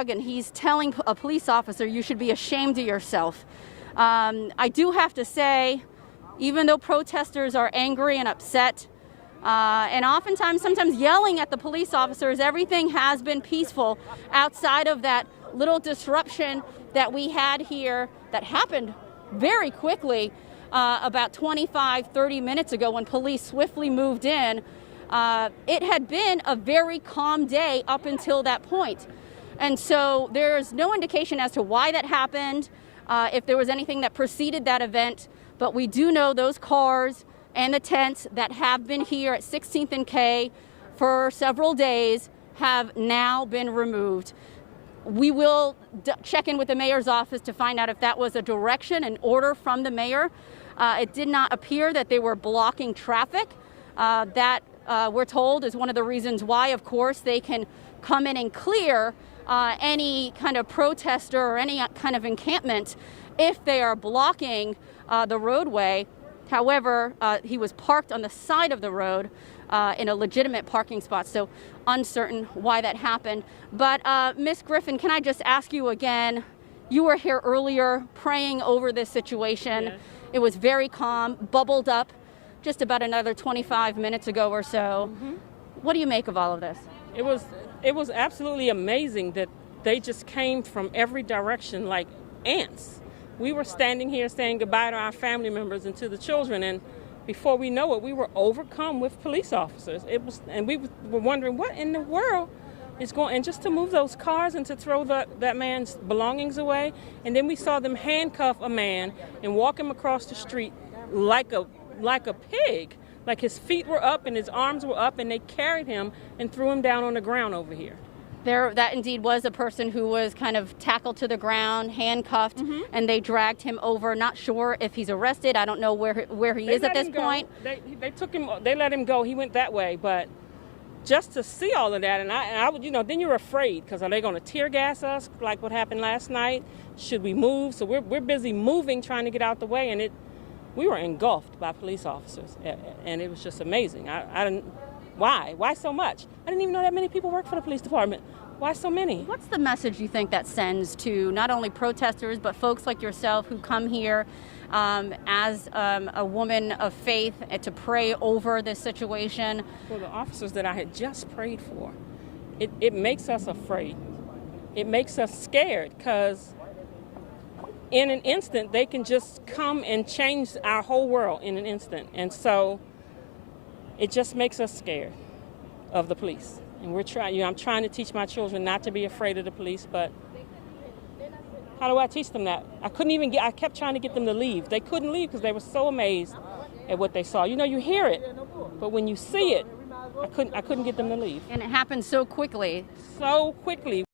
dog and he's telling a police officer, you should be ashamed of yourself. I do have to say, even though protesters are angry and upset, and oftentimes, sometimes yelling at the police officers, everything has been peaceful outside of that little disruption that we had here that happened very quickly about 25-30 minutes ago when police swiftly moved in. It had been a very calm day up until that point. And so there's no indication as to why that happened, if there was anything that preceded that event, but we do know those cars and the tents that have been here at 16th and K for several days have now been removed. We will check in with the mayor's office to find out if that was a direction, an order from the mayor. It did not appear that they were blocking traffic. That we're told is one of the reasons why, of course, they can come in and clear any kind of protester or any kind of encampment if they are blocking the roadway. However, he was parked on the side of the road in a legitimate parking spot, so uncertain why that happened. But Ms. Griffin, can I just ask you again, you were here earlier praying over this situation. Yes. It was very calm, bubbled up just about another 25 minutes ago or so. Mm-hmm. What do you make of all of this? It was absolutely amazing that they just came from every direction like ants. We were standing here saying goodbye to our family members and to the children, and before we know it, we were overcome with police officers. And we were wondering what in the world is going, and just to move those cars and to throw that man's belongings away. And then we saw them handcuff a man and walk him across the street like a pig. Like his feet were up and his arms were up, and they carried him and threw him down on the ground over here. That indeed was a person who was kind of tackled to the ground, handcuffed, and they dragged him over. Not sure if he's arrested. I don't know where he is at this point. They took him. They let him go. He went that way, but just to see all of that, and I would, then you're afraid, because are they going to tear gas us like what happened last night? Should we move? So we're busy moving, trying to get out the way, and we were engulfed by police officers, and it was just amazing. I didn't. Why so much? I didn't even know that many people work for the police department. Why so many? What's the message you think that sends to not only protesters, but folks like yourself who come here as a woman of faith to pray over this situation? For the officers that I had just prayed for, it makes us afraid. It makes us scared, because in an instant, they can just come and change our whole world in an instant. And so it just makes us scared of the police. And we're trying, I'm trying to teach my children not to be afraid of the police, but how do I teach them that? I kept trying to get them to leave. They couldn't leave because they were so amazed at what they saw. You hear it, but when you see it, I couldn't get them to leave. And it happened so quickly. So quickly.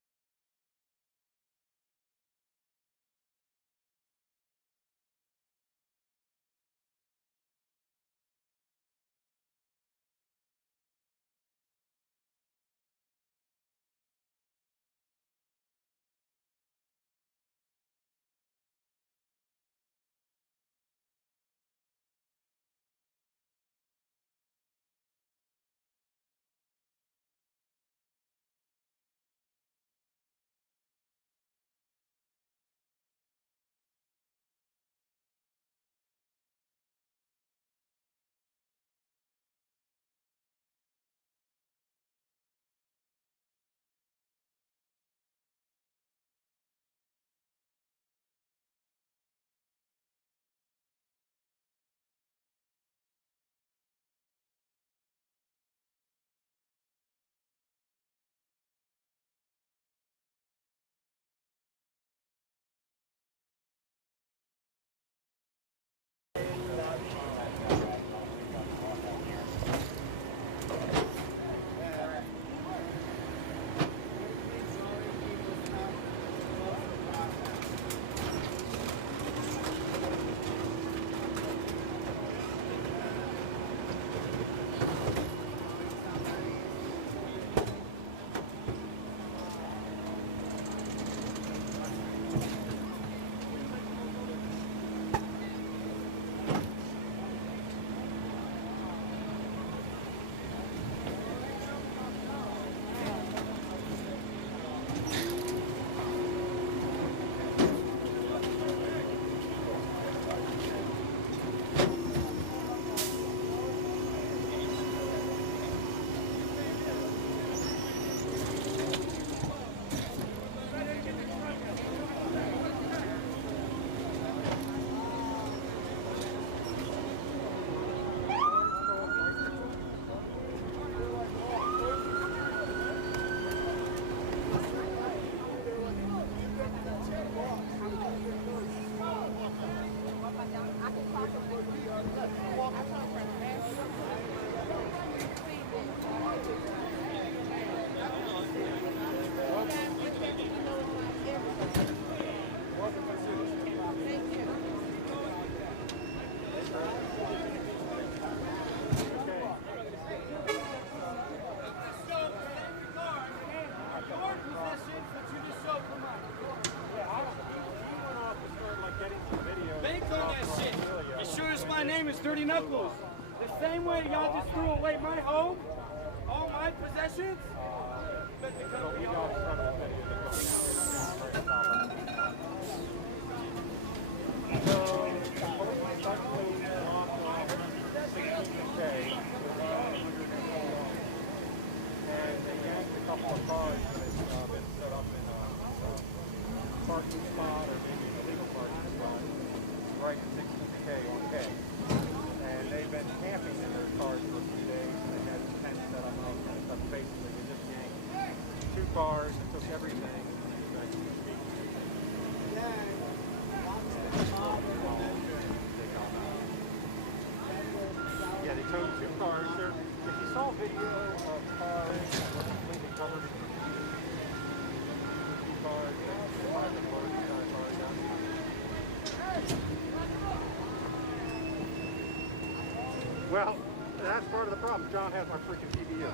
dirty knuckles. The same way y'all just threw away my home, all my possessions. And they yanked a couple of cars that had been set up in a parking spot or maybe an illegal parking spot right at 16K on K. And they've been camping in their cars for a few days. They had tents set up and stuff. Basically, they just yanked 2 cars and took everything. Yeah, they towed 2 cars. If you saw video of cars completely covered in cars, well, that's part of the problem. John has my freaking PBU.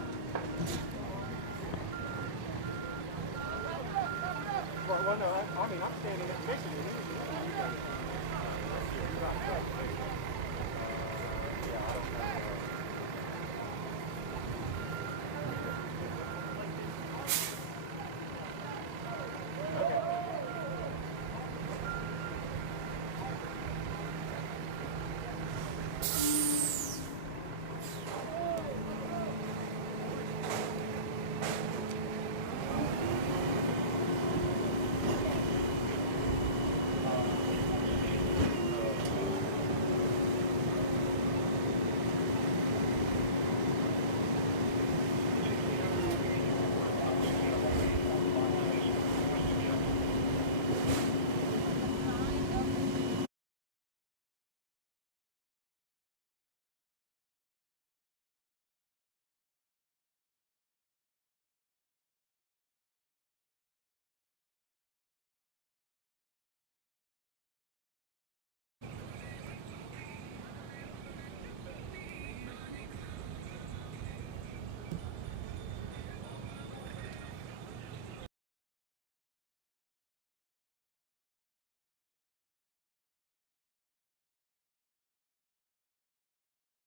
Well, no, I mean, I'm standing at Michigan. You guys. Yeah, I don't know.